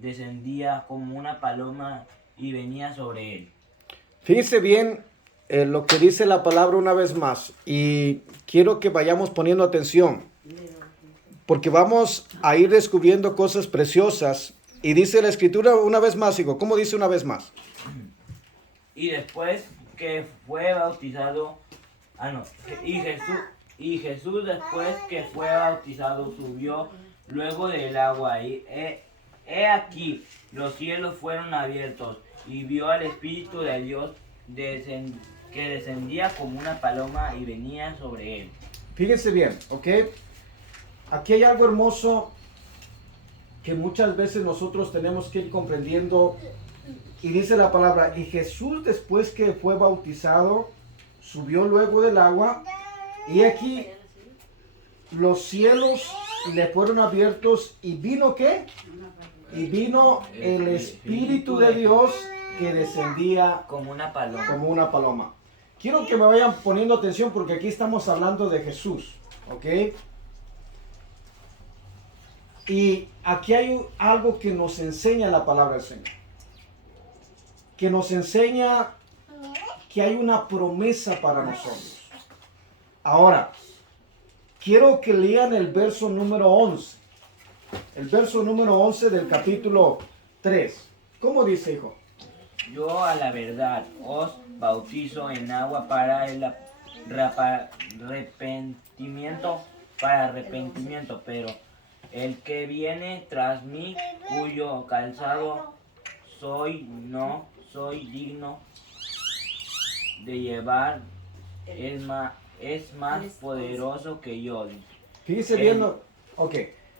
descendía como una paloma y venía sobre él. Fíjese bien lo que dice la palabra una vez más, y quiero que vayamos poniendo atención, porque vamos a ir descubriendo cosas preciosas. Y dice la escritura una vez más, hijo. ¿Cómo dice una vez más? Y después que fue bautizado, y Jesús después que fue bautizado subió luego del agua, y he aquí los cielos fueron abiertos, y vio al Espíritu de Dios que descendía como una paloma y venía sobre él. Fíjense bien, ¿ok? Aquí hay algo hermoso que muchas veces nosotros tenemos que ir comprendiendo. Y dice la palabra, y Jesús después que fue bautizado, subió luego del agua, y aquí los cielos le fueron abiertos, y vino ¿qué? Y vino el Espíritu de Dios que descendía Como una paloma. como una paloma. Quiero que me vayan poniendo atención porque aquí estamos hablando de Jesús, ¿ok? Y aquí hay algo que nos enseña la palabra del Señor. Que nos enseña que hay una promesa para nosotros. Ahora, quiero que lean el verso número 11. El verso número 11 del capítulo 3. ¿Cómo dice, hijo? Yo a la verdad os bautizo en agua para el arrepentimiento, pero el que viene tras mí, cuyo calzado no soy digno de llevar, es más poderoso que yo. Fíjese bien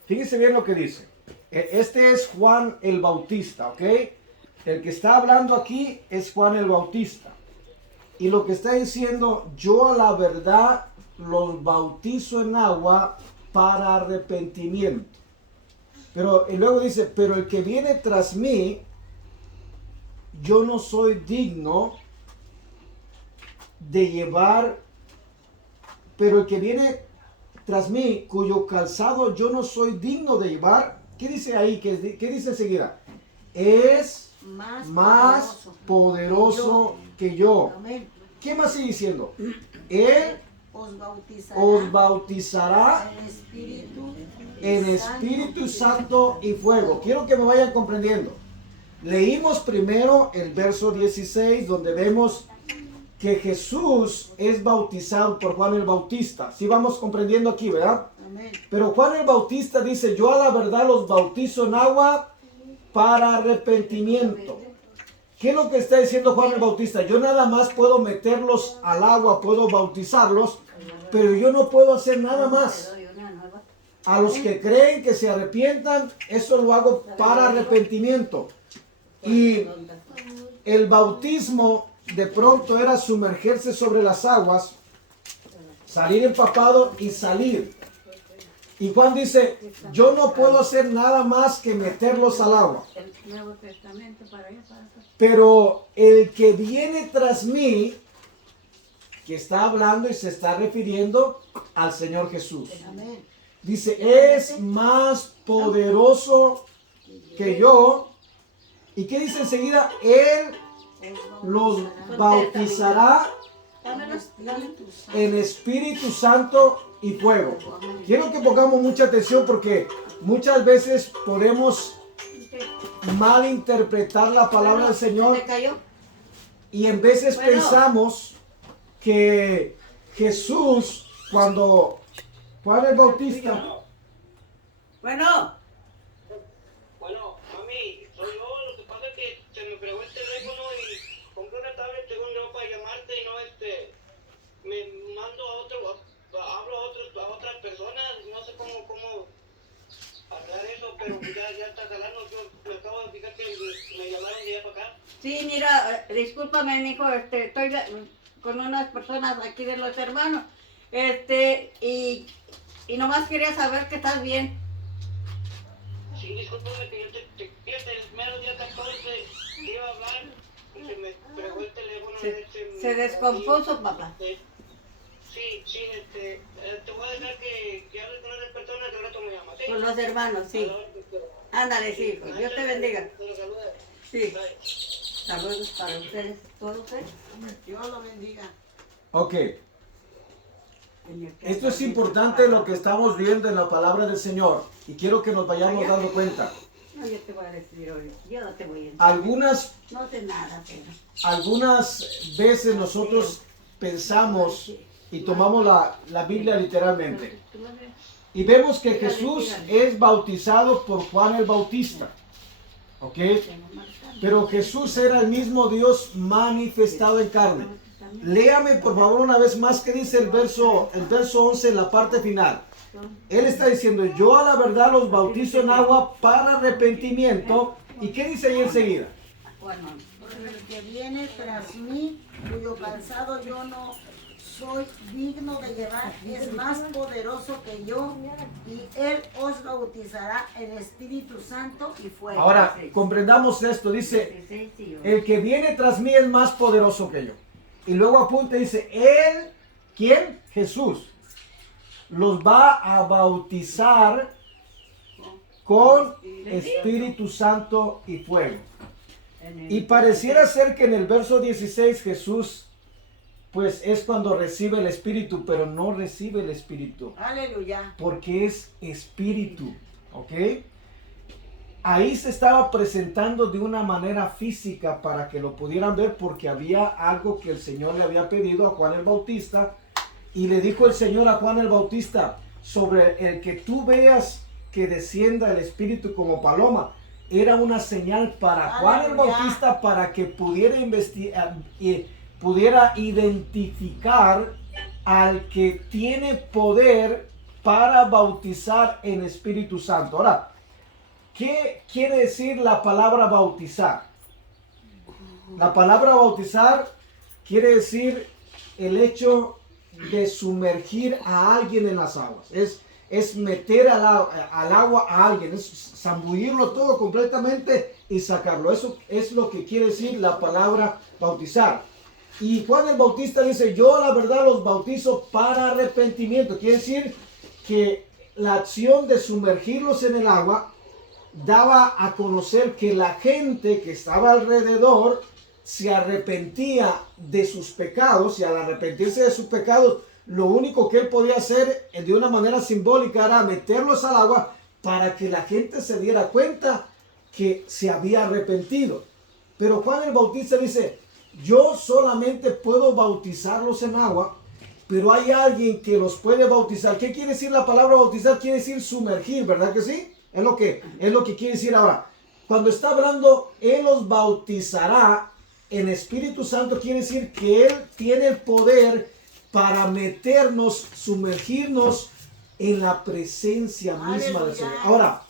Fíjese bien lo que dice. Este es Juan el Bautista, ¿ok? El que está hablando aquí es Juan el Bautista. Y lo que está diciendo, yo a la verdad los bautizo en agua para arrepentimiento. Y luego dice, pero el que viene tras mí, yo no soy digno de llevar, pero el que viene tras mí, cuyo calzado yo no soy digno de llevar. ¿Qué dice ahí? ¿Qué dice enseguida? Es más poderoso que yo. Amén. ¿Qué más sigue diciendo? Él os bautizará en Espíritu Santo y fuego. Quiero que me vayan comprendiendo. Leímos primero el verso 16, donde vemos que Jesús es bautizado por Juan el Bautista. Sí vamos comprendiendo aquí, ¿verdad? Amén. Pero Juan el Bautista dice, yo a la verdad los bautizo en agua para arrepentimiento. ¿Qué es lo que está diciendo Juan el Bautista? Yo nada más puedo meterlos al agua, puedo bautizarlos, pero yo no puedo hacer nada más. A los que creen que se arrepientan, eso lo hago para arrepentimiento. Y el bautismo de pronto era sumergerse sobre las aguas, salir empapado y salir. Y Juan dice, yo no puedo hacer nada más que meterlos al agua. El Nuevo Testamento para allá, para acá. Pero el que viene tras mí, que está hablando y se está refiriendo al Señor Jesús. Amén. Dice, es más poderoso que yo. ¿Y qué dice enseguida? Él los bautizará en Espíritu Santo y fuego. Quiero que pongamos mucha atención porque muchas veces podemos malinterpretar la palabra del Señor ¿Se cayó? y en veces pensamos que Jesús, cuando Juan el Bautista, Bueno, Bueno, mami, soy yo. Lo que pasa es que se me fregó el teléfono y compré una tablet según yo para llamarte y no me mando hablo a otras personas, no sé cómo hablar eso, pero ya está jalando. Yo me acabo de fijar que me llamaron de allá para acá. sí, mira, discúlpame, mijo, estoy con unas personas aquí de los hermanos, y nomás quería saber que estás bien. Sí, discúlpame que yo fíjate, el mero día 14 que iba a hablar y se me fregó el teléfono. Se descompuso, papá. Sí, te voy a dejar que hables con otras personas que al rato me llamas, ¿sí? Con los hermanos, sí. Ándale, sí, hijo. Dios te bendiga. Pero saludos. Sí. Bye. Saludos para ustedes, todos, ¿eh? Dios lo bendiga. Ok. Esto es importante lo que estamos viendo en la palabra del Señor. Y quiero que nos vayamos dando cuenta. No, yo te voy a decir hoy. Yo no te voy a decir. Algunas No sé nada, pero... Algunas veces nosotros pensamos y tomamos la Biblia literalmente. Y vemos que Jesús es bautizado por Juan el Bautista. ¿Ok? Pero Jesús era el mismo Dios manifestado en carne. Léame por favor una vez más que dice el verso 11 en la parte final. Él está diciendo, yo a la verdad los bautizo en agua para arrepentimiento. ¿Y qué dice ahí enseguida? Bueno, El que viene tras mí, cuyo calzado yo no soy digno de llevar, es más poderoso que yo, y él os bautizará en Espíritu Santo y fuego. Ahora, comprendamos esto. Dice, el que viene tras mí es más poderoso que yo. Y luego apunta y dice, él, ¿quién? Jesús. Los va a bautizar con Espíritu Santo y fuego. Y pareciera ser que en el verso 16 Jesús, pues es cuando recibe el Espíritu, pero no recibe el Espíritu. Aleluya. Porque es Espíritu, ¿ok? Ahí se estaba presentando de una manera física para que lo pudieran ver, porque había algo que el Señor le había pedido a Juan el Bautista. Y le dijo el Señor a Juan el Bautista, sobre el que tú veas que descienda el Espíritu como paloma, era una señal para Juan el Bautista para que pudiera investigar y pudiera identificar al que tiene poder para bautizar en Espíritu Santo. Ahora, ¿qué quiere decir la palabra bautizar? La palabra bautizar quiere decir el hecho de sumergir a alguien en las aguas. Es meter al agua a alguien, es zambullirlo todo completamente y sacarlo. Eso es lo que quiere decir la palabra bautizar. Y Juan el Bautista dice, yo la verdad los bautizo para arrepentimiento. Quiere decir que la acción de sumergirlos en el agua daba a conocer que la gente que estaba alrededor se arrepentía de sus pecados, y al arrepentirse de sus pecados, lo único que él podía hacer de una manera simbólica era meterlos al agua para que la gente se diera cuenta que se había arrepentido. Pero Juan el Bautista dice, yo solamente puedo bautizarlos en agua, pero hay alguien que los puede bautizar. ¿Qué quiere decir la palabra bautizar? Quiere decir sumergir, ¿verdad que sí? Es lo que quiere decir ahora. Cuando está hablando, él los bautizará en Espíritu Santo, quiere decir que él tiene el poder para meternos, sumergirnos en la presencia misma del Señor. Ahora,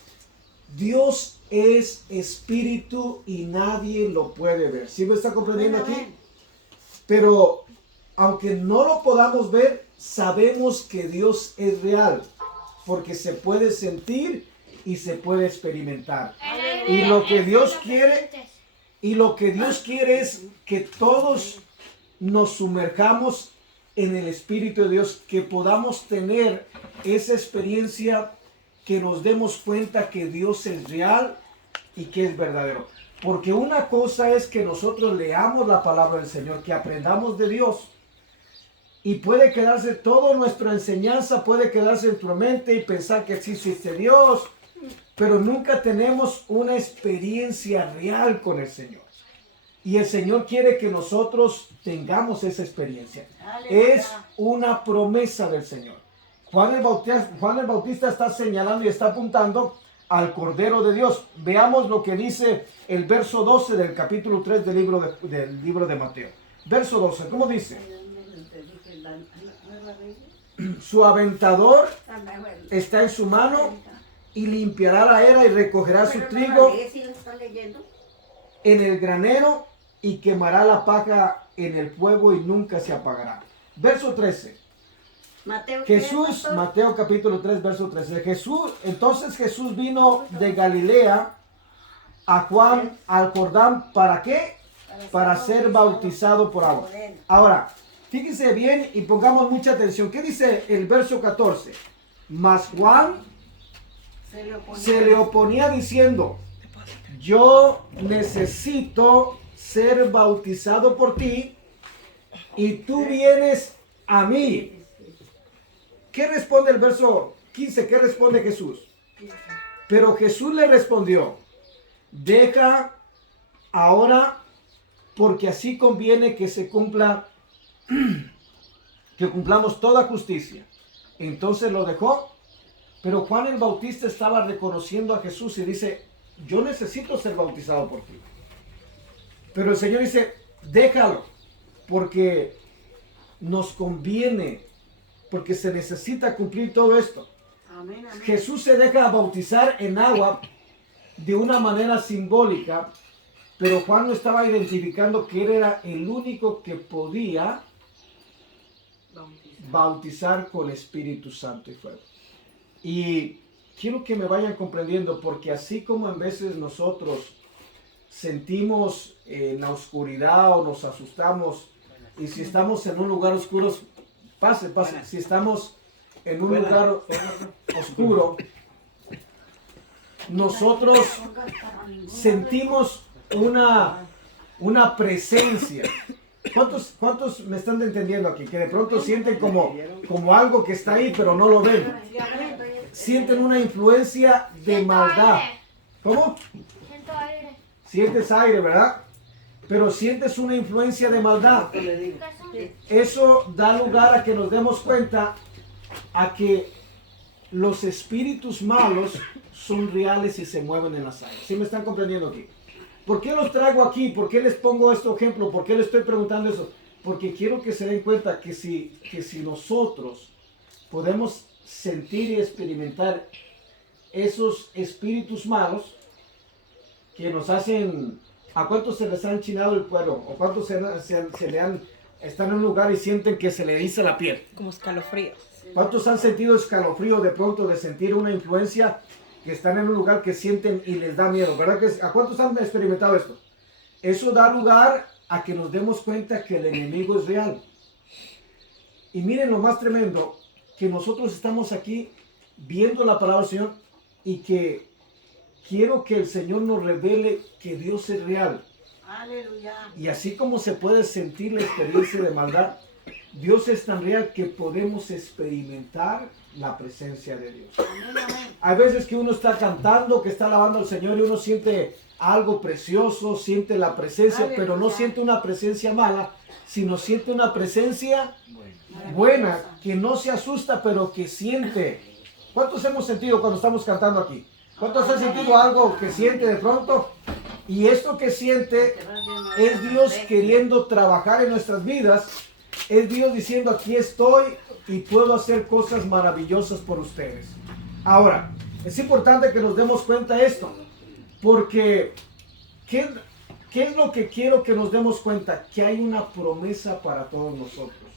Dios es espíritu y nadie lo puede ver. ¿Sí me está comprendiendo aquí? Pero aunque no lo podamos ver, sabemos que Dios es real, porque se puede sentir y se puede experimentar. Y lo que Dios quiere, es que todos nos sumerjamos en el Espíritu de Dios, que podamos tener esa experiencia, que nos demos cuenta que Dios es real y que es verdadero. Porque una cosa es que nosotros leamos la palabra del Señor, que aprendamos de Dios, y puede quedarse toda nuestra enseñanza, puede quedarse en tu mente y pensar que sí existe Dios, pero nunca tenemos una experiencia real con el Señor. Y el Señor quiere que nosotros tengamos esa experiencia. Aleluya. Es una promesa del Señor. Juan el Bautista está señalando y está apuntando al Cordero de Dios. Veamos lo que dice el verso 12 del capítulo 3 del libro de Mateo. Verso 12, ¿cómo dice? Su aventador está en su mano y limpiará la era y recogerá su trigo en el granero y quemará la paja en el fuego y nunca se apagará. Verso 13. Mateo capítulo 3, verso 13. Entonces Jesús vino de Galilea a Juan al Jordán, ¿para qué? Para ser bautizado por agua. Ahora, fíjense bien y pongamos mucha atención. ¿Qué dice el verso 14? Mas Juan se le oponía diciendo, yo necesito ser bautizado por ti y tú vienes a mí. ¿Qué responde el verso 15? ¿Qué responde Jesús? Pero Jesús le respondió, deja ahora, porque así conviene que se cumpla, que cumplamos toda justicia. Entonces lo dejó, pero Juan el Bautista estaba reconociendo a Jesús y dice, yo necesito ser bautizado por ti. Pero el Señor dice, déjalo, porque nos conviene, porque se necesita cumplir todo esto. Amén, amén. Jesús se deja bautizar en agua de una manera simbólica, pero Juan no estaba identificando que él era el único que podía bautizar con Espíritu Santo y fuego. Y quiero que me vayan comprendiendo, porque así como en veces nosotros sentimos en la oscuridad o nos asustamos, y si estamos en un lugar oscuro, pase, si estamos en un lugar oscuro, nosotros sentimos una presencia. ¿Cuántos me están entendiendo aquí? Que de pronto sienten como algo que está ahí, pero no lo ven. Sienten una influencia de maldad. ¿Cómo? Siento aire. Sientes aire, ¿verdad? Pero sientes una influencia de maldad. Eso da lugar a que nos demos cuenta a que los espíritus malos son reales y se mueven en las áreas. ¿Sí me están comprendiendo aquí? ¿Por qué los traigo aquí? ¿Por qué les pongo este ejemplo? ¿Por qué les estoy preguntando eso? Porque quiero que se den cuenta que si nosotros podemos sentir y experimentar esos espíritus malos que nos hacen... ¿A cuántos se les ha enchinado el cuero? ¿O cuántos están en un lugar y sienten que se le eriza la piel? Como escalofríos. ¿Cuántos han sentido escalofrío de pronto de sentir una influencia que están en un lugar que sienten y les da miedo? ¿Verdad que a cuántos han experimentado esto? Eso da lugar a que nos demos cuenta que el enemigo es real. Y miren lo más tremendo, que nosotros estamos aquí viendo la palabra del Señor y que quiero que el Señor nos revele que Dios es real. Aleluya. Y así como se puede sentir la experiencia de maldad, Dios es tan real que podemos experimentar la presencia de Dios. Hay veces que uno está cantando, que está alabando al Señor y uno siente algo precioso, siente la presencia, pero no siente una presencia mala, sino siente una presencia buena, que no se asusta, pero que siente. ¿Cuántos hemos sentido cuando estamos cantando aquí? ¿Cuántos han sentido algo que siente de pronto? Y esto que siente es Dios queriendo trabajar en nuestras vidas. Es Dios diciendo, aquí estoy y puedo hacer cosas maravillosas por ustedes. Ahora, es importante que nos demos cuenta de esto. Porque, ¿qué es lo que quiero que nos demos cuenta? Que hay una promesa para todos nosotros.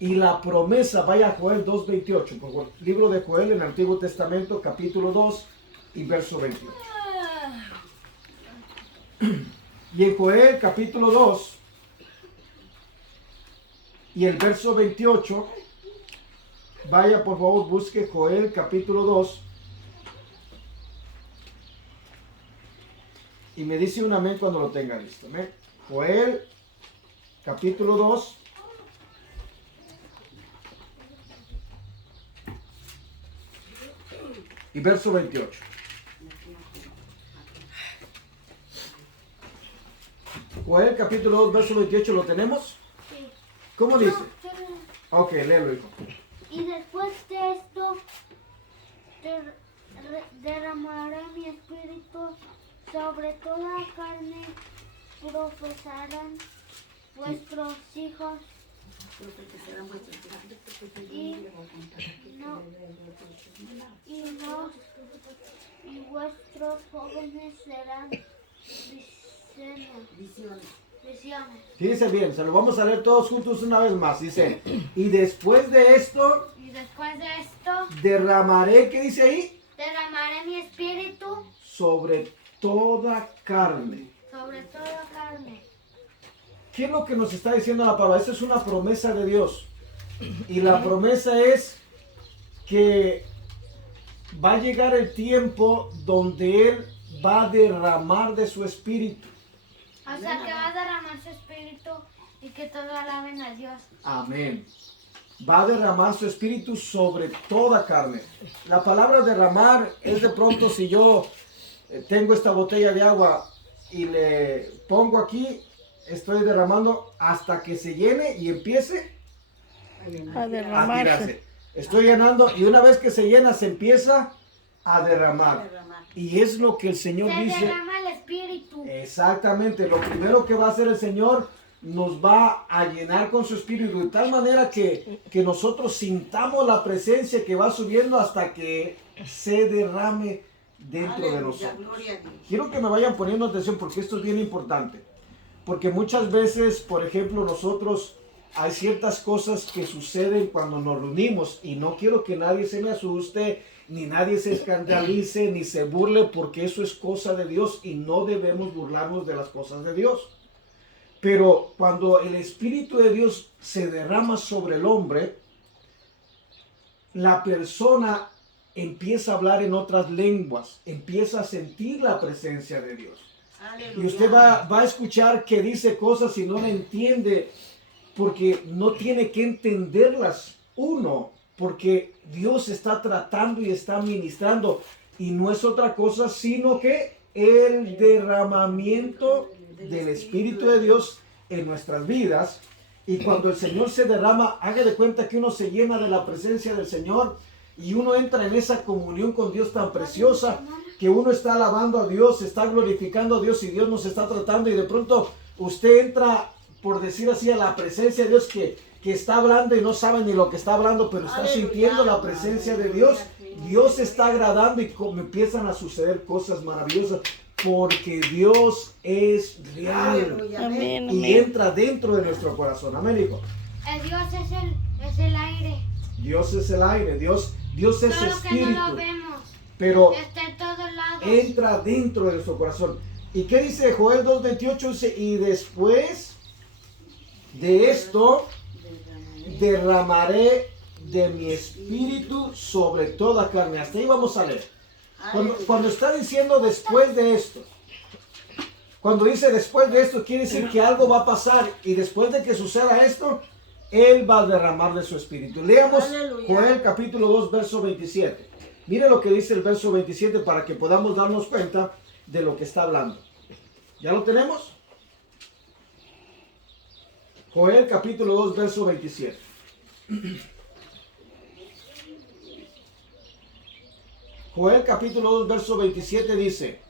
Y la promesa, vaya a Joel 2:28, por favor. Libro de Joel en el Antiguo Testamento, capítulo 2 y verso 28. Y en Joel capítulo 2 y el verso 28, vaya por favor, busque Joel capítulo 2 y me dice un amén cuando lo tenga listo. ¿Amén? Joel capítulo 2 y verso 28. Joel capítulo 2, verso 28, ¿lo tenemos? Sí. ¿Cómo dice? Yo- Ok, léelo, hijo. Y después de esto derramaré mi espíritu sobre toda carne, profesarán vuestros hijos y vuestros jóvenes serán visiones. Fíjense bien, se lo vamos a leer todos juntos una vez más. Dice, y después de esto, Y después de esto derramaré, ¿qué dice ahí? derramaré mi espíritu Sobre toda carne. sobre toda carne. ¿Qué es lo que nos está diciendo la palabra? Esa es una promesa de Dios. Y la promesa es que va a llegar el tiempo donde Él va a derramar de su espíritu. O sea, que va a derramar su espíritu y que todos alaben a Dios. Amén. Va a derramar su espíritu sobre toda carne. La palabra derramar es de pronto si yo tengo esta botella de agua y le pongo aquí, estoy derramando hasta que se llene y empiece A a derramarse. tirarse. Estoy llenando y una vez que se llena se empieza a derramar. Y es lo que el Señor Se dice. derrama el espíritu. Exactamente, lo primero que va a hacer el Señor nos va a llenar con su espíritu de tal manera que nosotros sintamos la presencia que va subiendo hasta que se derrame dentro de Aleluya, nosotros. gloria a Dios. Quiero que me vayan poniendo atención porque esto es bien importante. Porque muchas veces, por ejemplo, nosotros hay ciertas cosas que suceden cuando nos reunimos y no quiero que nadie se me asuste, ni nadie se escandalice, ni se burle, porque eso es cosa de Dios y no debemos burlarnos de las cosas de Dios. Pero cuando el Espíritu de Dios se derrama sobre el hombre, la persona empieza a hablar en otras lenguas, empieza a sentir la presencia de Dios. Aleluya. Y usted va a escuchar que dice cosas y no la entiende porque no tiene que entenderlas uno, porque Dios está tratando y está ministrando y no es otra cosa sino que el derramamiento del Espíritu de Dios en nuestras vidas. Y cuando el Señor se derrama, haga de cuenta que uno se llena de la presencia del Señor y uno entra en esa comunión con Dios tan preciosa que uno está alabando a Dios, está glorificando a Dios y Dios nos está tratando y de pronto usted entra, por decir así, a la presencia de Dios que está hablando y no sabe ni lo que está hablando, pero está Aleluya. sintiendo la presencia de Dios. Dios está agradando y empiezan a suceder cosas maravillosas porque Dios es real Aleluya. Amén, y amén. entra dentro de nuestro corazón. Amén, hijo. Dios es el aire. Dios es el aire, Dios es Todo lo que no espíritu, lo vemos. pero Está en todos lados. entra dentro de nuestro corazón. ¿Y qué dice Joel 2:28? Dice, y después de esto derramaré de mi espíritu sobre toda carne. Hasta ahí vamos a leer. Cuando está diciendo después de esto, cuando dice después de esto, quiere decir que algo va a pasar y después de que suceda esto, Él va a derramar de su espíritu. Leamos Aleluya. Joel capítulo 2, verso 27. Mire lo que dice el verso 27 para que podamos darnos cuenta de lo que está hablando. ¿Ya lo tenemos? Joel capítulo 2, verso 27. Joel capítulo 2, verso 27 dice,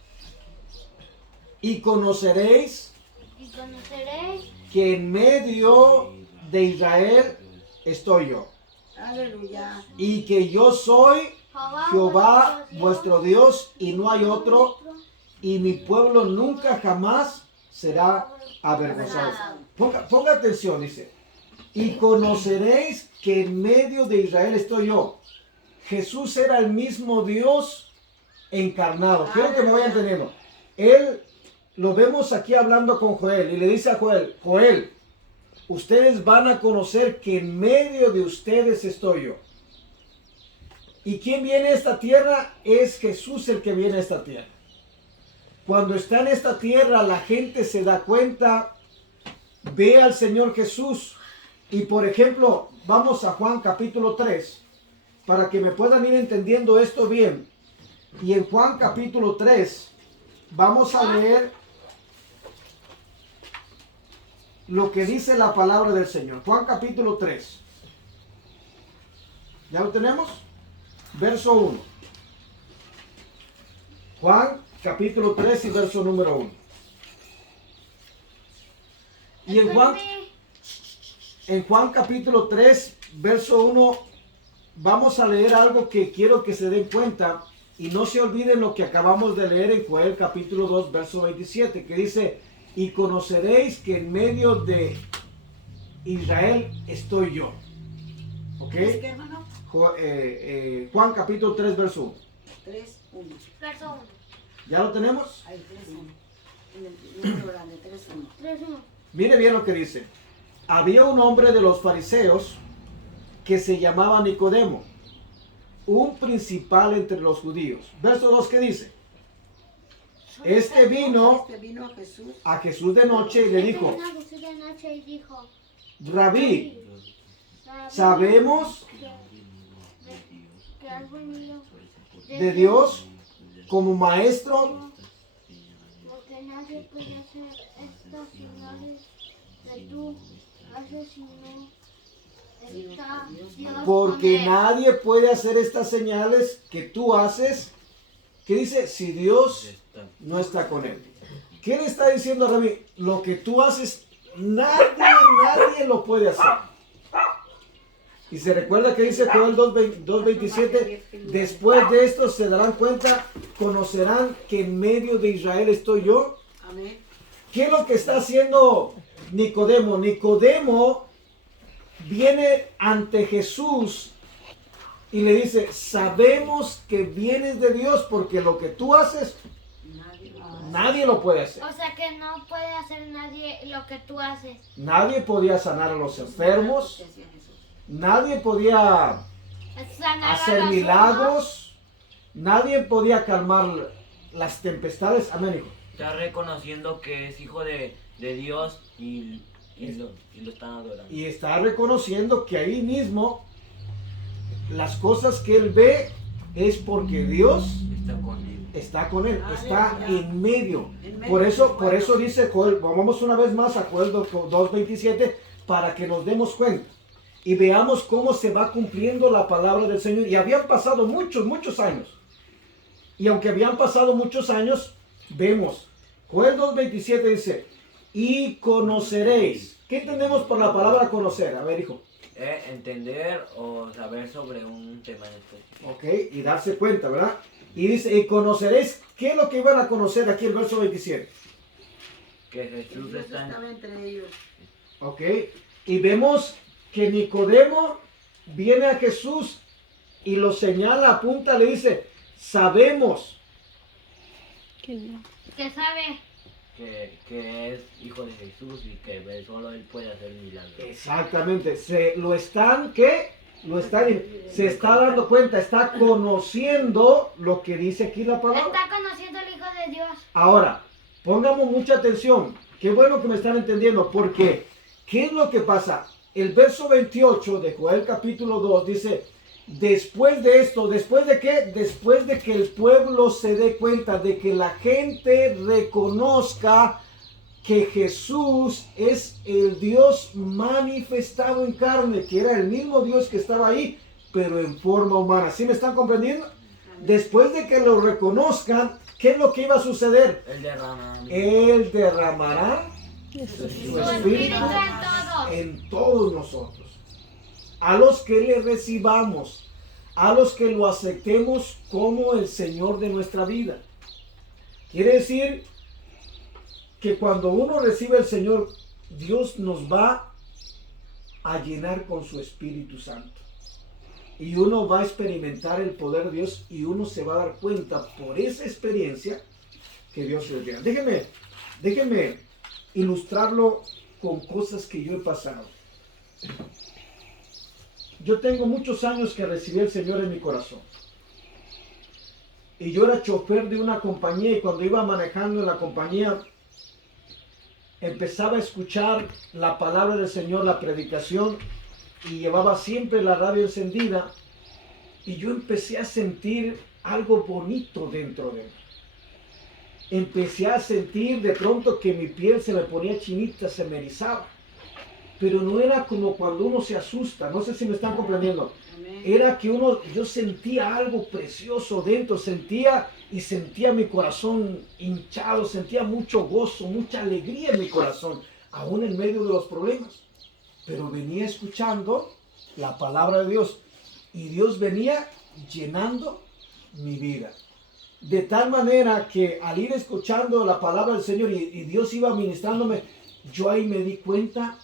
y conoceréis Y conoceréis que en medio de Israel estoy yo, Aleluya. y que yo soy Jehová vuestro Dios y no hay otro, y mi pueblo nunca jamás será avergonzado. Ponga atención, dice, y conoceréis que en medio de Israel estoy yo. Jesús era el mismo Dios encarnado. Quiero que me vayan entendiendo. Él lo vemos aquí hablando con Joel y le dice a Joel, Joel, ustedes van a conocer que en medio de ustedes estoy yo. ¿Y quién viene a esta tierra? Es Jesús el que viene a esta tierra. Cuando está en esta tierra, la gente se da cuenta, ve al Señor Jesús. Y por ejemplo, vamos a Juan capítulo 3, para que me puedan ir entendiendo esto bien. Y en Juan capítulo 3, vamos a leer lo que dice la palabra del Señor. Juan capítulo 3. ¿Ya lo tenemos? Verso 1. Juan capítulo 3 y verso número 1. Y en Juan capítulo 3, verso 1, vamos a leer algo que quiero que se den cuenta y no se olviden lo que acabamos de leer en Joel capítulo 2, verso 27, que dice, y conoceréis que en medio de Israel estoy yo. ¿Ok? ¿Es que, hermano? Juan capítulo 3, verso 1. 3, 1. Verso 1. ¿Ya lo tenemos? Ahí, 3, 1. En el número grande, 3, 1. 3, 1. Mire bien lo que dice. Había un hombre de los fariseos que se llamaba Nicodemo, un principal entre los judíos. Verso 2, ¿qué dice? Este vino a Jesús de noche y le dijo, Vino a Jesús de noche y dijo, Rabí, sabemos que has venido de Dios como maestro, porque nadie puede hacer estas señales que tú haces si no está Dios porque con él. nadie puede hacer estas señales que tú haces. ¿Qué dice? Si Dios no está con él. ¿Qué le está diciendo a Rabí? Lo que tú haces, nadie lo puede hacer. Y se recuerda que dice Joel 2:27, después de esto se darán cuenta, conocerán que en medio de Israel estoy yo. Amén. ¿Qué es lo que está haciendo Nicodemo? Nicodemo viene ante Jesús y le dice, sabemos que vienes de Dios porque lo que tú haces, nadie lo puede hacer. O sea que no puede hacer nadie lo que tú haces. Nadie podía sanar a los enfermos, nadie podía Sanar a hacer los milagros, nadie podía calmar las tempestades. Amén, hijo. Está reconociendo que es hijo de Dios y lo están adorando. Y está reconociendo que ahí mismo las cosas que él ve es porque Dios Está con él. está con él, está en medio. Por eso dice Joel, vamos una vez más a Joel 2:27 para que nos demos cuenta y veamos cómo se va cumpliendo la palabra del Señor. Y habían pasado muchos años. Y aunque habían pasado muchos años, vemos, Joel 2:27 dice, y conoceréis. ¿Qué entendemos por la palabra conocer? A ver, hijo. Entender o saber sobre un tema en específico. Ok, y darse cuenta, ¿verdad? Y dice, y conoceréis, ¿qué es lo que iban a conocer aquí el verso 27? Que Jesús está en... Estaba entre ellos. Ok, y vemos que Nicodemo viene a Jesús y lo señala, apunta, le dice, sabemos. Que sabe. Que es hijo de Jesús y que solo él puede hacer milagros. Exactamente, se está dando cuenta, está conociendo lo que dice aquí la palabra. Está conociendo al Hijo de Dios. Ahora, pongamos mucha atención. Qué bueno que me están entendiendo, porque ¿qué es lo que pasa? El verso 28 de Joel capítulo 2 dice, después de esto, ¿después de qué? Después de que el pueblo se dé cuenta, de que la gente reconozca que Jesús es el Dios manifestado en carne, que era el mismo Dios que estaba ahí, pero en forma humana. ¿Sí me están comprendiendo? Después de que lo reconozcan, ¿qué es lo que iba a suceder? Él derramará su espíritu en todos nosotros. A los que le recibamos, a los que lo aceptemos como el Señor de nuestra vida. Quiere decir que cuando uno recibe al Señor, Dios nos va a llenar con su Espíritu Santo. Y uno va a experimentar el poder de Dios y uno se va a dar cuenta por esa experiencia que Dios le da. Déjenme ilustrarlo con cosas que yo he pasado. Yo tengo muchos años que recibí al Señor en mi corazón. Y yo era chofer de una compañía y cuando iba manejando en la compañía empezaba a escuchar la palabra del Señor, la predicación, y llevaba siempre la radio encendida y yo empecé a sentir algo bonito dentro de mí. Empecé a sentir de pronto que mi piel se me ponía chinita, se me erizaba. Pero no era como cuando uno se asusta, no sé si me están comprendiendo. Era que yo sentía algo precioso dentro, sentía mi corazón hinchado, sentía mucho gozo, mucha alegría en mi corazón, aún en medio de los problemas. Pero venía escuchando la palabra de Dios y Dios venía llenando mi vida. De tal manera que al ir escuchando la palabra del Señor y Dios iba ministrándome, yo ahí me di cuenta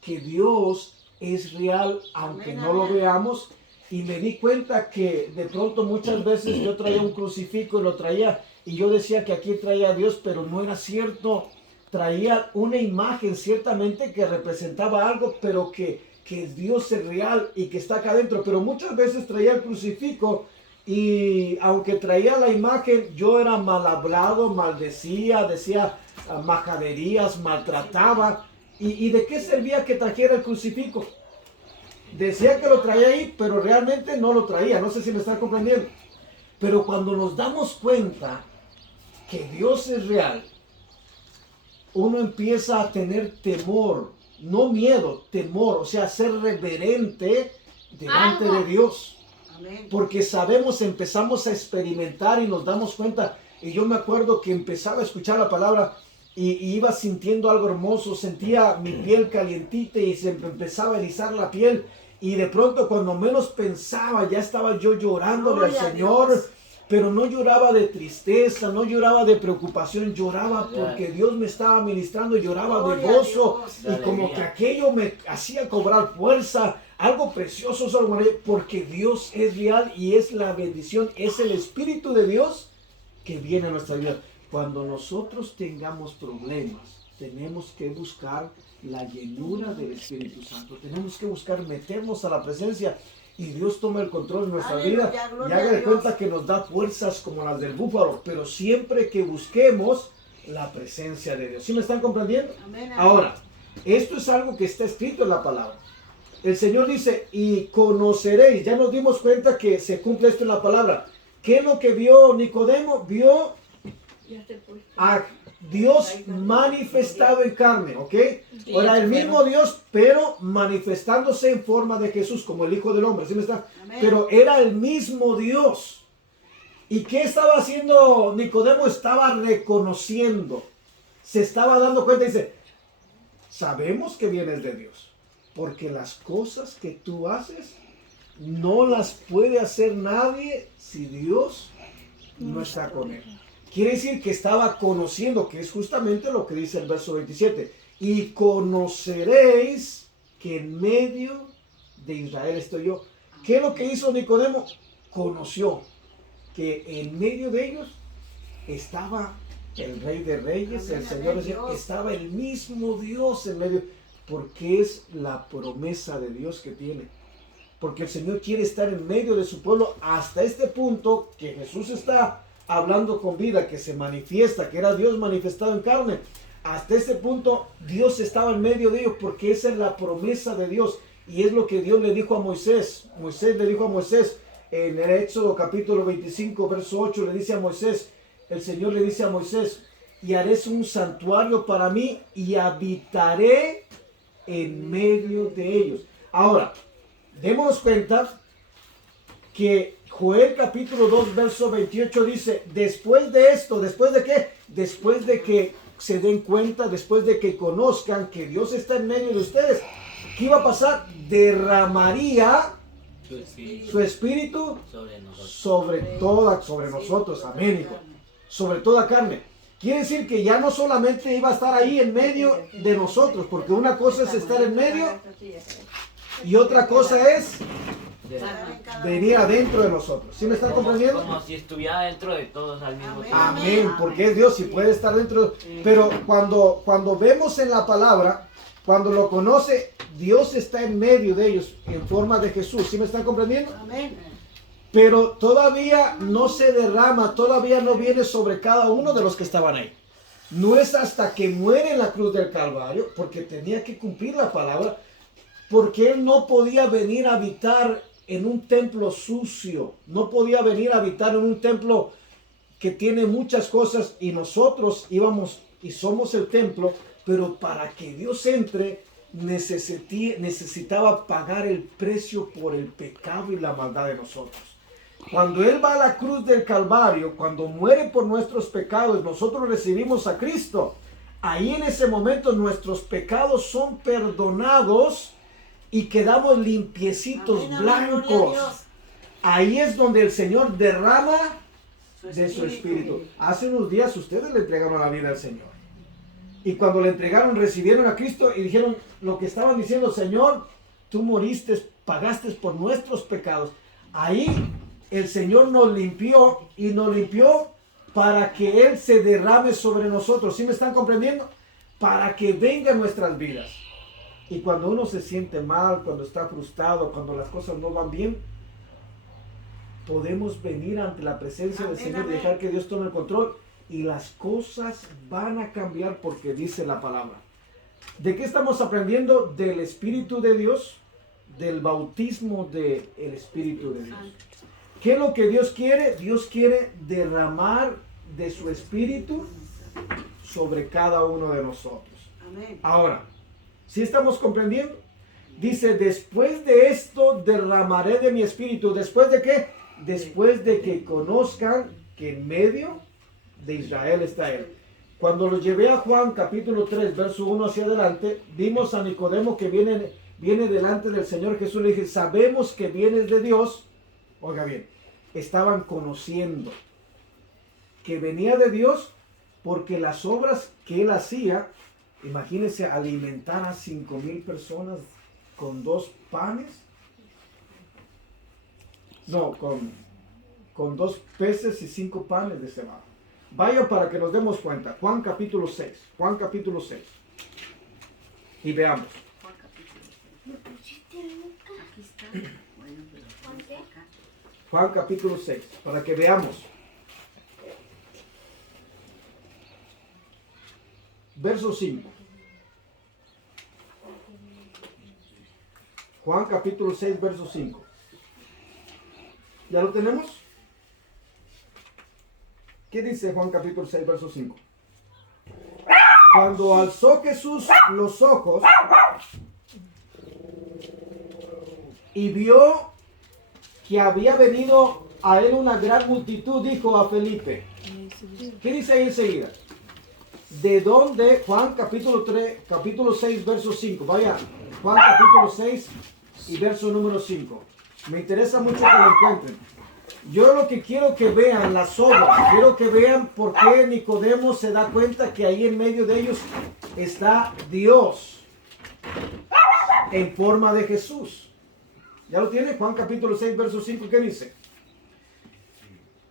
que Dios es real, aunque no lo veamos, y me di cuenta que de pronto muchas veces yo traía un crucifijo y lo traía, y yo decía que aquí traía a Dios, pero no era cierto. Traía una imagen ciertamente que representaba algo, pero que que Dios es real y que está acá adentro, pero muchas veces traía el crucifijo y aunque traía la imagen, yo era mal hablado, maldecía, decía majaderías, maltrataba. ¿Y de qué servía que trajera el crucifijo? Decía que lo traía ahí, pero realmente no lo traía. No sé si me están comprendiendo. Pero cuando nos damos cuenta que Dios es real, uno empieza a tener temor, no miedo, temor, o sea, ser reverente delante de Dios. Amén. Porque sabemos, empezamos a experimentar y nos damos cuenta. Y yo me acuerdo que empezaba a escuchar la palabra y iba sintiendo algo hermoso, sentía mi piel calientita y se me empezaba a erizar la piel. Y de pronto, cuando menos pensaba, ya estaba yo llorándole al Gloria a Señor. Dios. Pero no lloraba de tristeza, no lloraba de preocupación, lloraba porque Dios me estaba ministrando, lloraba de Gloria a gozo. Dios. Y como que aquello me hacía cobrar fuerza, algo precioso, porque Dios es real y es la bendición, es el Espíritu de Dios que viene a nuestra vida. Cuando nosotros tengamos problemas, tenemos que buscar la llenura del Espíritu Santo. Tenemos que buscar meternos a la presencia y Dios toma el control de nuestra Aleluya, vida. Y gloria haga a de Dios. cuenta que nos da fuerzas como las del búfalo, pero siempre que busquemos la presencia de Dios. ¿Sí me están comprendiendo? Amén, amén. Ahora, esto es algo que está escrito en la palabra. El Señor dice, y conoceréis. Ya nos dimos cuenta que se cumple esto en la palabra. ¿Qué es lo que vio Nicodemo? Vio a Dios manifestado en carne, ¿ok? Ahora, el mismo Dios, pero manifestándose en forma de Jesús, como el Hijo del Hombre, ¿sí me está? Amén. Pero era el mismo Dios. ¿Y qué estaba haciendo Nicodemo? Estaba reconociendo, se estaba dando cuenta, dice, sabemos que vienes de Dios, porque las cosas que tú haces no las puede hacer nadie si Dios no está con él. Quiere decir que estaba conociendo, que es justamente lo que dice el verso 27. Y conoceréis que en medio de Israel estoy yo. ¿Qué es lo que hizo Nicodemo? Conoció que en medio de ellos estaba el Rey de Reyes, Amén, el Señor amén, de Dios. Dios. Estaba el mismo Dios en medio, porque es la promesa de Dios que tiene. Porque el Señor quiere estar en medio de su pueblo hasta este punto que Jesús está hablando con vida, que se manifiesta, que era Dios manifestado en carne. Hasta este punto Dios estaba en medio de ellos porque esa es la promesa de Dios y es lo que Dios le dijo a Moisés. Moisés le dijo a Moisés en el Éxodo capítulo 25 verso 8, le dice a Moisés, el Señor le dice a Moisés, y haré un santuario para mí y habitaré en medio de ellos. Ahora, démonos cuenta que Joel capítulo 2 verso 28 dice, después de esto, ¿después de qué? Después de que se den cuenta, después de que conozcan que Dios está en medio de ustedes, ¿qué iba a pasar? Derramaría su espíritu sobre nosotros, amén, hijo, sobre toda carne. Quiere decir que ya no solamente iba a estar ahí en medio de nosotros, porque una cosa es estar en medio y otra cosa es venir adentro de nosotros. ¿Sí me están comprendiendo? Como si estuviera dentro de todos al mismo tiempo. Amén, porque es Dios y puede estar dentro. Pero cuando vemos en la palabra, cuando lo conoce, Dios está en medio de ellos en forma de Jesús. ¿Sí me están comprendiendo? Amén. Pero todavía no se derrama, todavía no viene sobre cada uno de los que estaban ahí. No es hasta que muere en la cruz del Calvario, porque tenía que cumplir la palabra, porque Él no podía venir a habitar en un templo sucio, no podía venir a habitar en un templo que tiene muchas cosas y nosotros íbamos y somos el templo, pero para que Dios entre necesitaba pagar el precio por el pecado y la maldad de nosotros. Cuando Él va a la cruz del Calvario, cuando muere por nuestros pecados, nosotros recibimos a Cristo. Ahí en ese momento nuestros pecados son perdonados y quedamos limpiecitos, Amén, amén, blancos. gloria a Dios. Ahí es donde el Señor derrama de su espíritu. Hace unos días ustedes le entregaron la vida al Señor. Y cuando le entregaron, recibieron a Cristo y dijeron lo que estaban diciendo, Señor, tú moriste, pagaste por nuestros pecados. Ahí el Señor nos limpió y nos limpió para que Él se derrame sobre nosotros. ¿Sí me están comprendiendo? Para que venga en nuestras vidas. Y cuando uno se siente mal, cuando está frustrado, cuando las cosas no van bien, podemos venir ante la presencia del Señor y dejar que Dios tome el control y las cosas van a cambiar porque dice la palabra. ¿De qué estamos aprendiendo? Del Espíritu de Dios, del bautismo del Espíritu de Dios. ¿Qué es lo que Dios quiere? Dios quiere derramar de su Espíritu sobre cada uno de nosotros. Amén. Ahora, ¿sí estamos comprendiendo? Dice, después de esto derramaré de mi Espíritu. ¿Después de qué? Después de que conozcan que en medio de Israel está Él. Cuando lo llevé a Juan capítulo 3, verso 1 hacia adelante, vimos a Nicodemo que viene delante del Señor Jesús. Le dije, sabemos que vienes de Dios. Oiga bien, estaban conociendo que venía de Dios porque las obras que Él hacía, imagínense, alimentar a 5,000 personas con 2 panes. No, con 2 peces y 5 panes de cebada. Vaya para que nos demos cuenta. Juan capítulo 6. Juan capítulo 6. Y veamos. Aquí está. Bueno, pero acá. Juan capítulo 6. Para que veamos. Verso 5. Juan capítulo 6, verso 5. ¿Ya lo tenemos? ¿Qué dice Juan capítulo 6, verso 5? Cuando alzó Jesús los ojos y vio que había venido a él una gran multitud, dijo a Felipe. ¿Qué dice ahí enseguida? ¿De dónde? Juan capítulo 6, verso 5. Vaya, Juan capítulo 6 y verso número 5. Me interesa mucho que lo encuentren. Yo lo que quiero que vean las obras, quiero que vean por qué Nicodemo se da cuenta que ahí en medio de ellos está Dios en forma de Jesús. ¿Ya lo tiene? Juan capítulo 6, verso 5, ¿qué dice?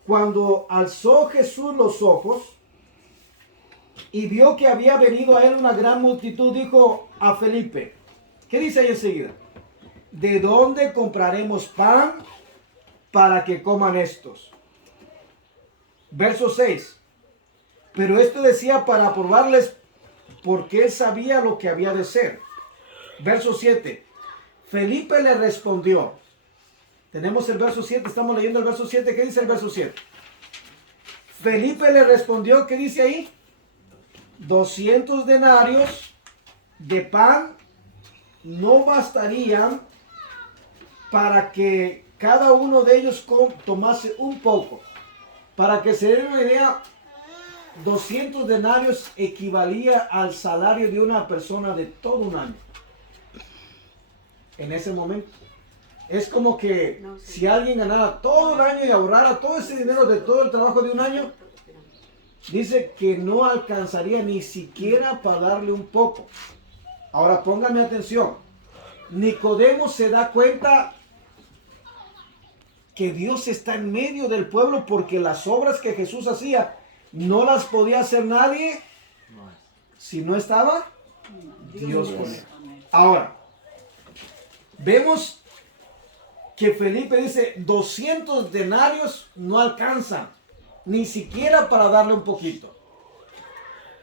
Cuando alzó Jesús los ojos y vio que había venido a él una gran multitud, dijo a Felipe, ¿qué dice ahí enseguida? ¿De dónde compraremos pan para que coman estos? Verso 6. Pero esto decía para probarles porque él sabía lo que había de ser. Verso 7. Felipe le respondió. Tenemos el verso 7, estamos leyendo el verso 7. ¿Qué dice el verso 7? Felipe le respondió, ¿qué dice ahí? 200 denarios de pan no bastarían para que cada uno de ellos tomase un poco. Para que se den una idea, 200 denarios equivalía al salario de una persona de todo un año. En ese momento. Es como que si alguien ganara todo un año y ahorrara todo ese dinero de todo el trabajo de un año, dice que no alcanzaría ni siquiera para darle un poco. Ahora póngame atención. Nicodemo se da cuenta que Dios está en medio del pueblo porque las obras que Jesús hacía no las podía hacer nadie si no estaba Dios con él. Ahora, vemos que Felipe dice 200 denarios no alcanzan ni siquiera para darle un poquito.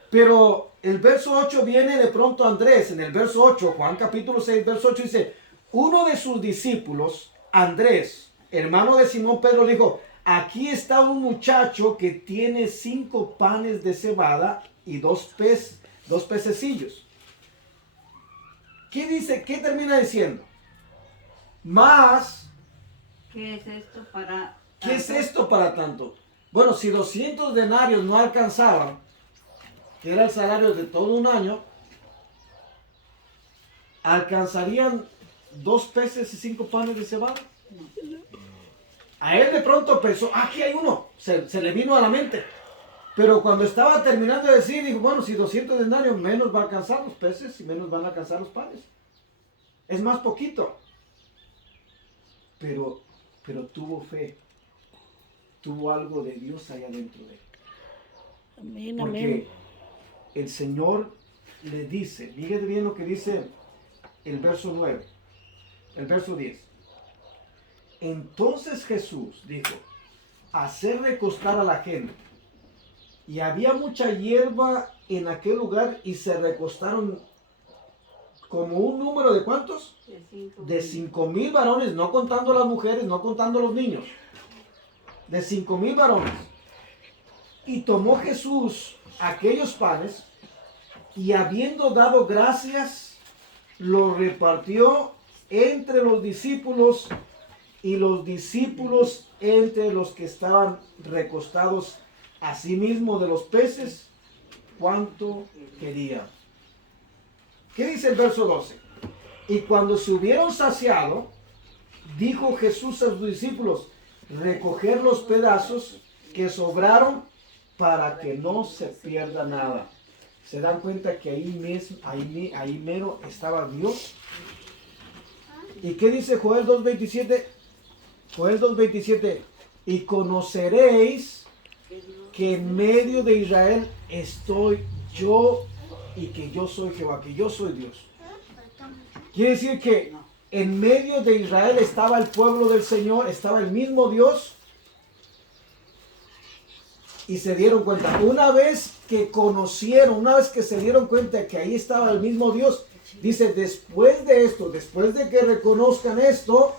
Pero el verso 8 viene de pronto Andrés. En el verso 8, Juan capítulo 6, verso 8 dice, uno de sus discípulos, Andrés, hermano de Simón Pedro, dijo, aquí está un muchacho que tiene 5 panes de cebada y 2 pececillos. ¿Qué dice? ¿Qué termina diciendo? Más, ¿Qué es esto para ¿qué es esto para tanto? Bueno, si 200 denarios no alcanzaban, que era el salario de todo un año, ¿alcanzarían 2 peces y 5 panes de cebada? A él de pronto pensó, aquí hay uno, se le vino a la mente. Pero cuando estaba terminando de decir, dijo, bueno, si 200 denarios menos va a alcanzar los peces y menos van a alcanzar los panes. Es más poquito. Pero tuvo fe. Tuvo algo de Dios allá dentro de él. Amén, Porque amén. el Señor le dice, fíjate bien lo que dice el verso 9, el verso 10. Entonces Jesús dijo, hacer recostar a la gente. Y había mucha hierba en aquel lugar y se recostaron como un número de ¿cuántos? De 5,000 varones, no contando las mujeres, no contando los niños. De 5,000 varones. Y tomó Jesús aquellos panes y habiendo dado gracias, los repartió entre los discípulos y los discípulos entre los que estaban recostados, asimismo de los peces, cuanto querían. ¿Qué dice el verso 12? Y cuando se hubieron saciado, dijo Jesús a sus discípulos, recoger los pedazos que sobraron para que no se pierda nada. ¿Se dan cuenta que ahí mero estaba Dios? ¿Y qué dice Joel 2.27? Joel 2.27, y conoceréis que en medio de Israel estoy yo y que yo soy Jehová, que yo soy Dios. Quiere decir que en medio de Israel estaba el pueblo del Señor, estaba el mismo Dios. Y se dieron cuenta, una vez que conocieron, una vez que se dieron cuenta que ahí estaba el mismo Dios, dice, después de esto, después de que reconozcan esto,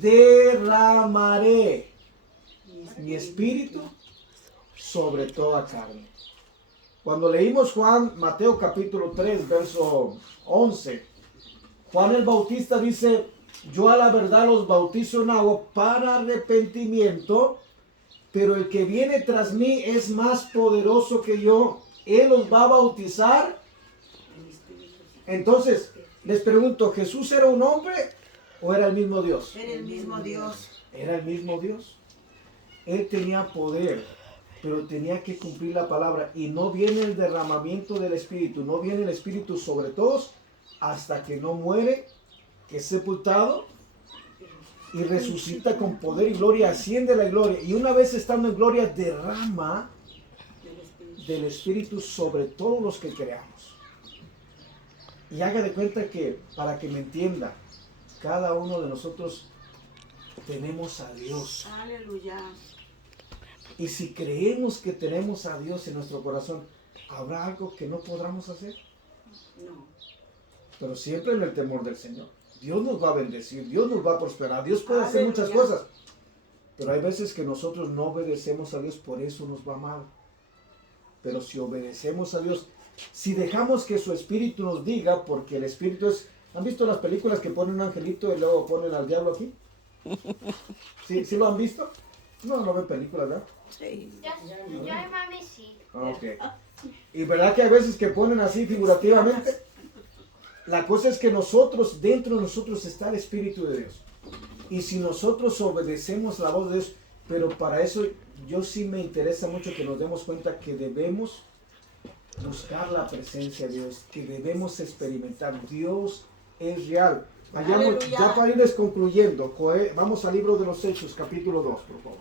derramaré mi espíritu sobre toda carne. Cuando leímos Mateo capítulo 3, verso 11, Juan el Bautista dice, yo a la verdad los bautizo en agua para arrepentimiento, pero el que viene tras mí es más poderoso que yo. Él los va a bautizar. Entonces, les pregunto, ¿Jesús era un hombre o era el mismo Dios? Era el mismo Dios. Era el mismo Dios. Él tenía poder, pero tenía que cumplir la palabra. Y no viene el derramamiento del Espíritu, no viene el Espíritu sobre todos hasta que no muere, que es sepultado y resucita con poder y gloria, asciende la gloria. Y una vez estando en gloria, derrama del Espíritu sobre todos los que creamos. Y haga de cuenta que, para que me entienda, cada uno de nosotros tenemos a Dios. Aleluya. Y si creemos que tenemos a Dios en nuestro corazón, ¿habrá algo que no podamos hacer? No. Pero siempre en el temor del Señor. Dios nos va a bendecir, Dios nos va a prosperar, Dios puede hacer muchas cosas. Pero hay veces que nosotros no obedecemos a Dios, por eso nos va mal. Pero si obedecemos a Dios, si dejamos que su Espíritu nos diga, porque el Espíritu es... ¿Han visto las películas que ponen un angelito y luego ponen al diablo aquí? ¿Sí lo han visto? No ven películas, ¿verdad? Yo y mami sí. Ok. ¿Y verdad que hay veces que ponen así figurativamente? La cosa es que nosotros, dentro de nosotros está el Espíritu de Dios. Y si nosotros obedecemos la voz de Dios, pero para eso yo sí me interesa mucho que nos demos cuenta que debemos buscar la presencia de Dios, que debemos experimentar. Dios es real. Vayamos, ya para irles concluyendo, vamos al libro de los Hechos, capítulo 2, por favor.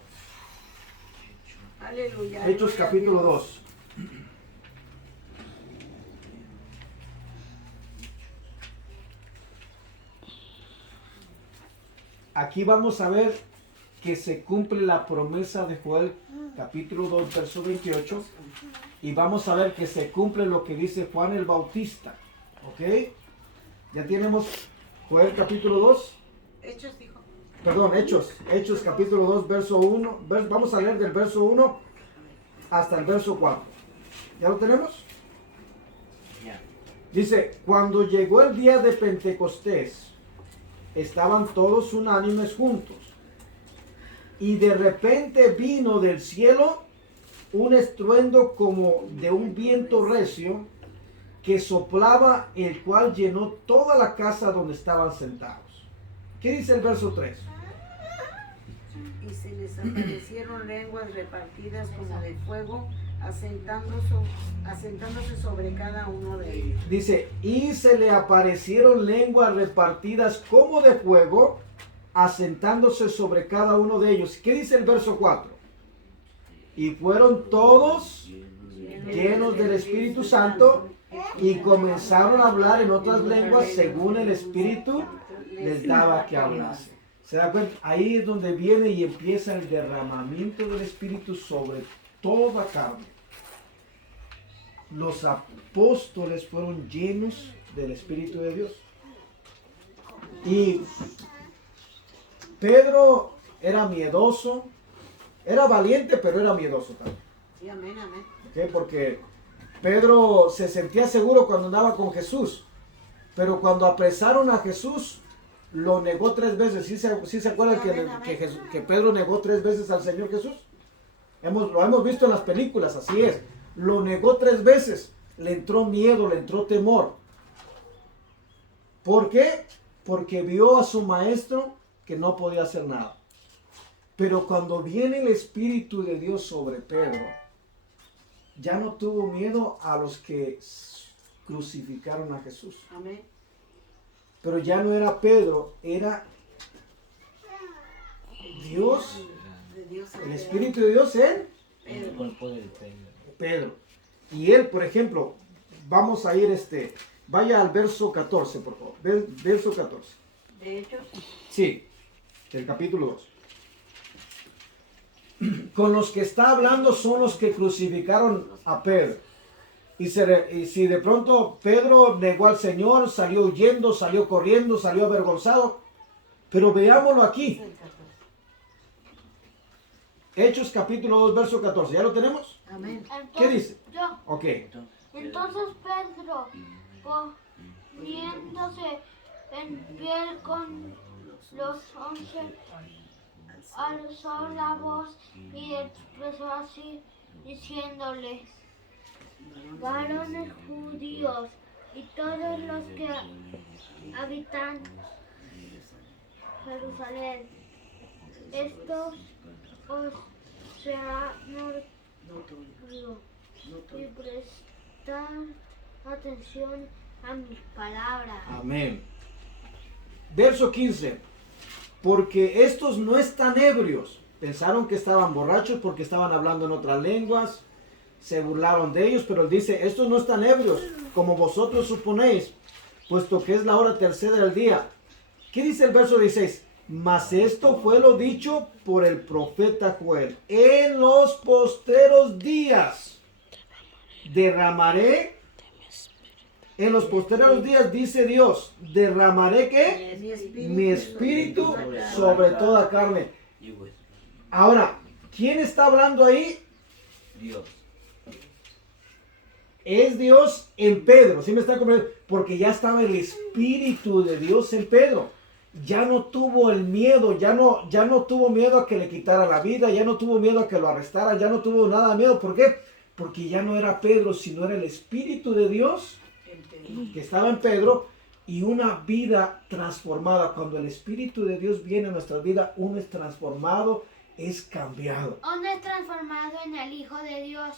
Aleluya. Hechos, capítulo 2. Aquí vamos a ver que se cumple la promesa de Joel, capítulo 2, verso 28. Y vamos a ver que se cumple lo que dice Juan el Bautista. ¿Ok? Ya tenemos Joel, capítulo 2. Hechos dijo. Perdón, Hechos capítulo 2, verso 1. Vamos a leer del verso 1 hasta el verso 4. ¿Ya lo tenemos? Ya. Dice, cuando llegó el día de Pentecostés, estaban todos unánimes juntos. Y de repente vino del cielo un estruendo como de un viento recio que soplaba, el cual llenó toda la casa donde estaban sentados. ¿Qué dice el verso 3? Y se les aparecieron lenguas repartidas como de fuego, asentándose sobre cada uno de ellos. Dice, y se le aparecieron lenguas repartidas como de fuego, asentándose sobre cada uno de ellos. ¿Qué dice el verso 4? Y fueron todos llenos del Espíritu Santo y comenzaron a hablar en otras lenguas según el Espíritu les daba que hablase. ¿Se da cuenta? Ahí es donde viene y empieza el derramamiento del Espíritu sobre toda carne. Los apóstoles fueron llenos del Espíritu de Dios. Y Pedro era miedoso, era valiente, pero era miedoso también. Sí, amén, amén. ¿Ok? Porque Pedro se sentía seguro cuando andaba con Jesús, pero cuando apresaron a Jesús, lo negó 3 veces. ¿Sí se acuerdan que Pedro negó 3 veces al Señor Jesús? Lo hemos visto en las películas, así es. Lo negó 3 veces. Le entró miedo, le entró temor. ¿Por qué? Porque vio a su maestro que no podía hacer nada. Pero cuando viene el Espíritu de Dios sobre Pedro, ya no tuvo miedo a los que crucificaron a Jesús. Amén. Pero ya no era Pedro, era Dios, De Dios el Espíritu de Dios en El cuerpo del Pedro. Pedro. Y él, por ejemplo, vamos a ir vaya al verso 14, por favor. Verso 14. De hecho, Sí, del capítulo 2. Con los que está hablando son los que crucificaron a Pedro. Y si de pronto Pedro negó al Señor, salió huyendo, salió corriendo, salió avergonzado. Pero veámoslo aquí. Hechos capítulo 2, verso 14. ¿Ya lo tenemos? Amén. ¿Qué dice? Yo. Ok. Entonces Pedro, poniéndose en pie con los 11, alzó la voz y expresó así, diciéndoles: varones judíos y todos los que habitan Jerusalén, esto os será notorio y prestar atención a mis palabras. Amén. Verso 15. Porque estos no están ebrios. Pensaron que estaban borrachos porque estaban hablando en otras lenguas. Se burlaron de ellos, pero él dice, estos no están ebrios, como vosotros suponéis, puesto que es la hora tercera del día. ¿Qué dice el verso 16? Mas esto fue lo dicho por el profeta Joel. En los postreros días derramaré. En los postreros días, dice Dios, derramaré ¿qué? Mi espíritu sobre toda carne. Y pues, Ahora, ¿quién está hablando ahí? Dios. Es Dios en Pedro, ¿sí me está comprendiendo? Porque ya estaba el Espíritu de Dios en Pedro. Ya no tuvo el miedo, ya no tuvo miedo a que le quitara la vida, ya no tuvo miedo a que lo arrestaran, ya no tuvo nada de miedo. ¿Por qué? Porque ya no era Pedro, sino era el Espíritu de Dios que estaba en Pedro y una vida transformada. Cuando el Espíritu de Dios viene a nuestra vida, uno es transformado, es cambiado. Uno es transformado en el Hijo de Dios.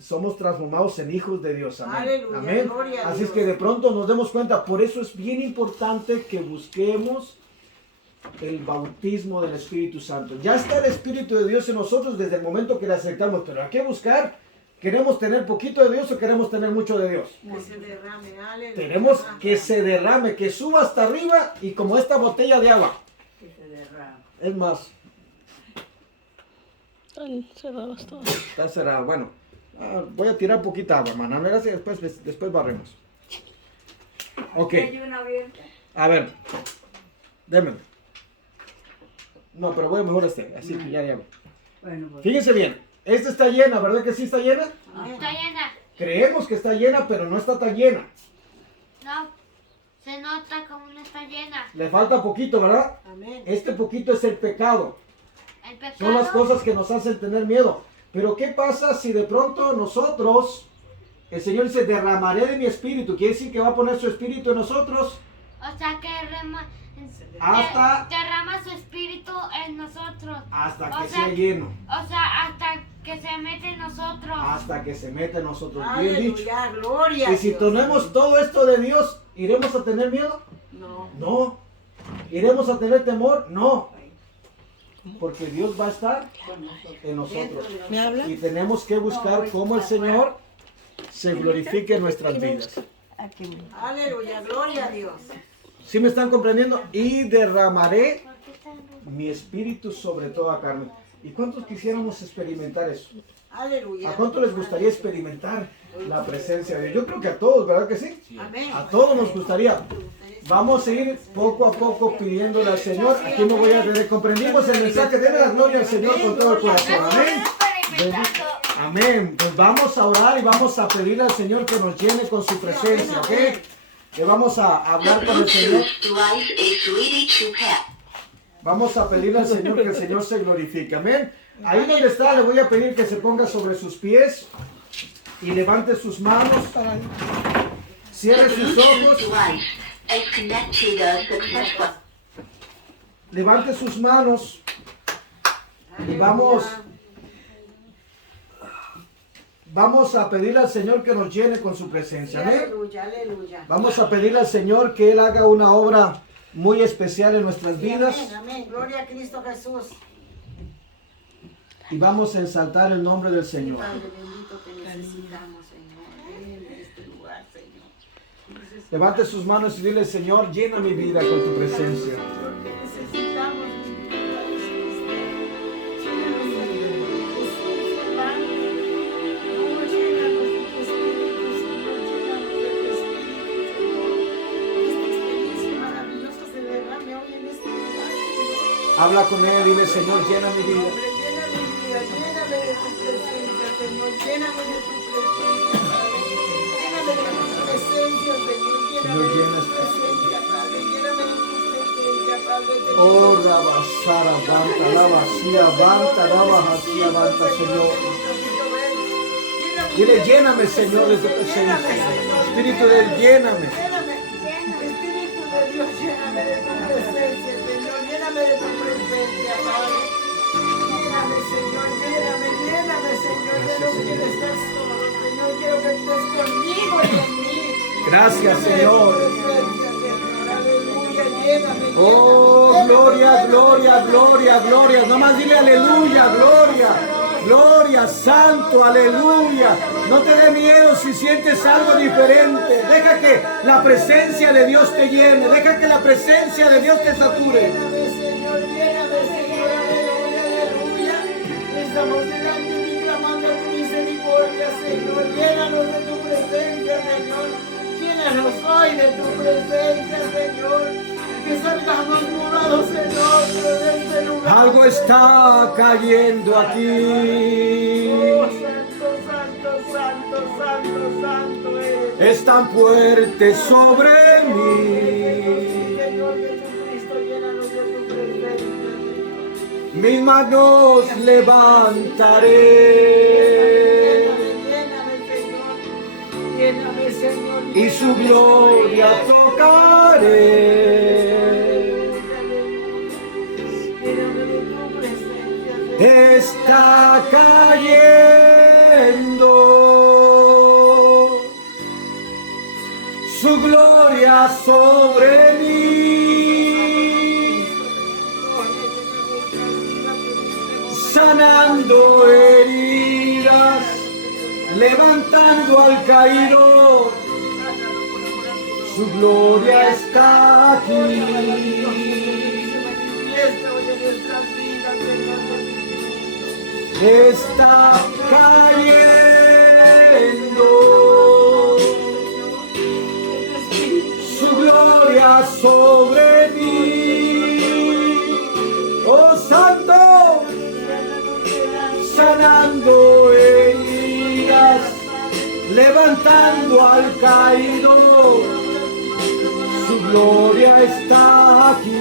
Somos transformados en hijos de Dios. Amén. Aleluya, Amén. gloria a Así Dios. es que de pronto nos demos cuenta. Por eso es bien importante que busquemos el bautismo del Espíritu Santo. Ya está el Espíritu de Dios en nosotros desde el momento que le aceptamos. Pero ¿a qué buscar? ¿Queremos tener poquito de Dios o queremos tener mucho de Dios? Que se derrame, aleluya. Tenemos que se derrame, que suba hasta arriba y como esta botella de agua. que se derrama. Es más, Están cerradas todas. está cerrado. Bueno, voy a tirar poquita agua, hermana. No, después barremos. Ok. Hay una abierta. A ver, démelo. No, pero voy a mejor así que ya hago. Bueno, pues. Fíjense bien, esta está llena, ¿verdad que sí está llena? Está llena. Creemos que está llena, pero no está tan llena. No, se nota como no está llena. Le falta poquito, ¿verdad? Amén. Este poquito es el pecado. El pecado. Son las cosas que nos hacen tener miedo. Pero ¿qué pasa si de pronto nosotros, el Señor dice, derramaré de mi espíritu? Quiere decir que va a poner su espíritu en nosotros. O sea que Hasta- derrama su espíritu en nosotros. Hasta O que sea- sea lleno. O sea, hasta que se mete en nosotros. Hasta que se meta en nosotros. Bien dicho. Aleluya, gloria. a Y si Dios. tenemos todo esto de Dios, ¿iremos a tener miedo? No. No. ¿Iremos a tener temor? No. Porque Dios va a estar en nosotros. ¿Me habla? Y tenemos que buscar cómo el Señor se glorifique en nuestras vidas. Aleluya, gloria a Dios. ¿Sí me están comprendiendo? Y derramaré mi espíritu sobre toda carne. ¿Y cuántos quisiéramos experimentar eso? Aleluya. ¿A cuánto les gustaría experimentar la presencia de Dios? Yo creo que a todos, ¿verdad que sí? Amén. A todos nos gustaría. Vamos a ir poco a poco pidiéndole al Señor. Aquí me voy a desde comprendimos el mensaje. Denle la gloria al Señor con todo el corazón. Amén. Amén. Pues vamos a orar y vamos a pedirle al Señor que nos llene con su presencia, ¿ok? Que vamos a hablar con el Señor. Vamos a pedirle al Señor que el Señor se glorifique. Amén. Ahí donde está, le voy a pedir que se ponga sobre sus pies y levante sus manos. Cierre sus ojos. Levante sus manos y vamos a pedirle al Señor que nos llene con su presencia. Amén. Aleluya, aleluya. Vamos a pedirle al Señor que Él haga una obra muy especial en nuestras vidas. Amén, amén. Gloria a Cristo Jesús. Y vamos a exaltar el nombre del Señor. Padre bendito, te necesitamos, Señor. Ven en este lugar, Señor. Levante sus manos y dile, Señor, llena mi vida con tu presencia. Señor, te necesitamos, mi Padre celestial. Llénanos de tu presencia, Padre. Oh, llénanos de tu espíritu, Señor. Llénanos de tu espíritu, Señor. Que esta experiencia maravillosa se derrame hoy en este lugar, Señor. Habla con Él, dile, Señor, llena mi vida. Llena mi vida, lléname de tu presencia, Señor. Lléname de tu presencia, Padre. Lléname de tu presencia, Señor. Lléname de tu presencia, Padre. Lléname de tu presencia, Padre. Oh, rabasara, banta, la vacía, banta, la vacía, banta, Señor. Dile, lléname, Señor, de tu presencia. Espíritu de Dios, lléname. Espíritu de Dios, lléname de tu presencia, Señor. Lléname de tu presencia, Padre. Lléname, Señor. Lléname, Señor. Yo no quiero estar solo, Señor. Quiero que estés conmigo y en mí. Gracias, Lléname de tu Señor. presencia, Señor. Aleluya. Lléname. Oh, gloria, gloria, gloria, gloria. Nomás dile aleluya, gloria. Gloria, santo, aleluya. No te dé miedo si sientes algo diferente. Deja que la presencia de Dios te llene. Deja que la presencia de Dios te sature. Lléname, Señor. Lléname, Señor. Aleluya, aleluya. Estamos delante de ti clamando tu misericordia, Señor. Llénanos de tu presencia, Señor. Llénanos hoy de tu presencia, Señor. Que salgamos curados, Señor, de este lugar. Algo está cayendo aquí. Oh, santo, santo, santo, santo, santo eres. Es tan fuerte sobre mí. Señor Jesucristo, llénanos de tu presencia, Señor. Mis manos levantaré. Lléname, Señor. Y su gloria tocaré. Lléname de tu presencia, Señor. Está cayendo su gloria sobre mí, sanando heridas, levantando al caído. Su gloria está aquí. Está cayendo su gloria sobre mí. Oh Santo, sanando heridas, levantando al caído. Su gloria está aquí.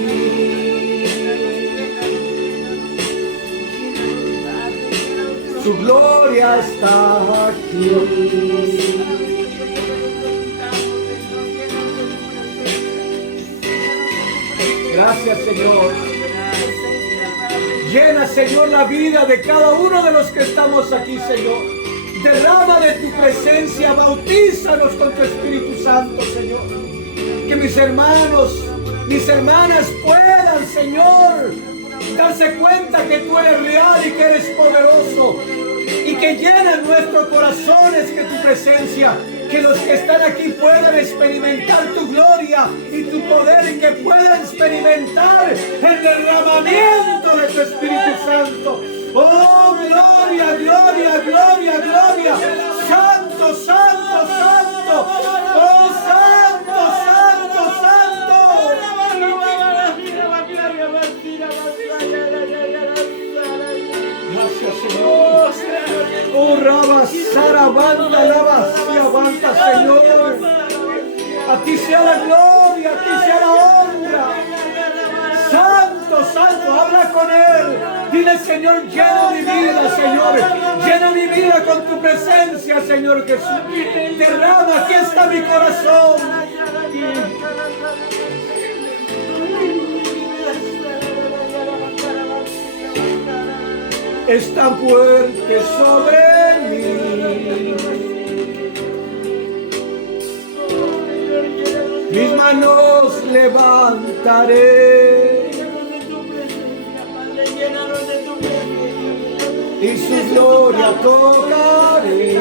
Su gloria está aquí. Gracias, Señor. Llena, Señor, la vida de cada uno de los que estamos aquí, Señor. Derrama de tu presencia, bautízanos con tu Espíritu Santo, Señor. Que mis hermanos, mis hermanas puedan, Señor, darse cuenta que tú eres real y que eres poderoso. y que llenan nuestros corazones que tu presencia, que los que están aquí puedan experimentar tu gloria y tu poder y que puedan experimentar el derramamiento de tu Espíritu Santo. Oh, gloria, gloria, gloria, gloria. Santo, santo, santo. Oh, santo, santo, santo. Gracias, Señor. Oh, Rabba, Sara, banda, lava, y aguanta, Señor. A ti sea la gloria, a ti sea la honra. Santo, santo, habla con Él. Dile, Señor, llena mi vida, Señor. Llena mi vida con tu presencia, Señor Jesús. Derrama, aquí está mi corazón. Es tan fuerte sobre mí. Mis manos levantaré y su gloria tocaré.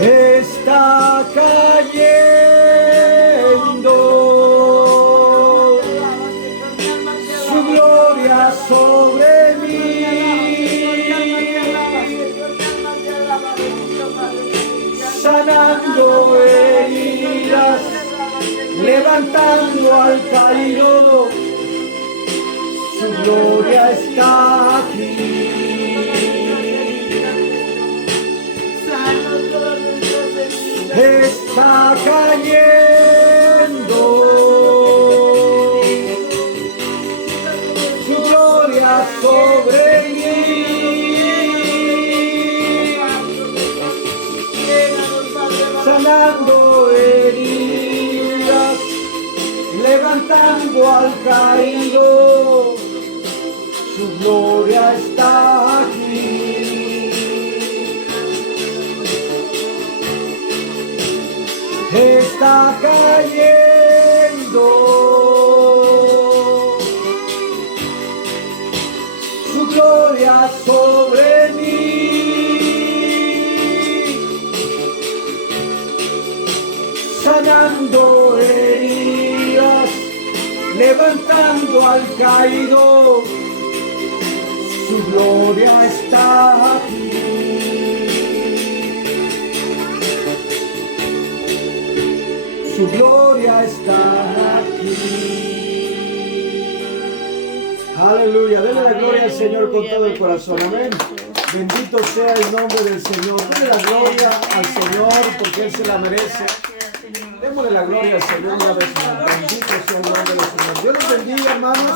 Está cayendo su gloria sobre mí, sanando heridas, levantando al caído. Su gloria está aquí. Está cayendo su gloria sobre mí, sanando heridas, levantando al caído. Su gloria está aquí. Está cayendo su gloria sobre mí, sanando heridas, levantando al caído. Su gloria está aquí. Su gloria está aquí. Aleluya. Dele la gloria al Señor con todo el corazón. Amén. Bendito sea el nombre del Señor. Dele la gloria al Señor porque Él se la merece. Démosle la gloria al Señor una vez más. Bendito sea el nombre del Señor. Dios los bendiga, hermanos.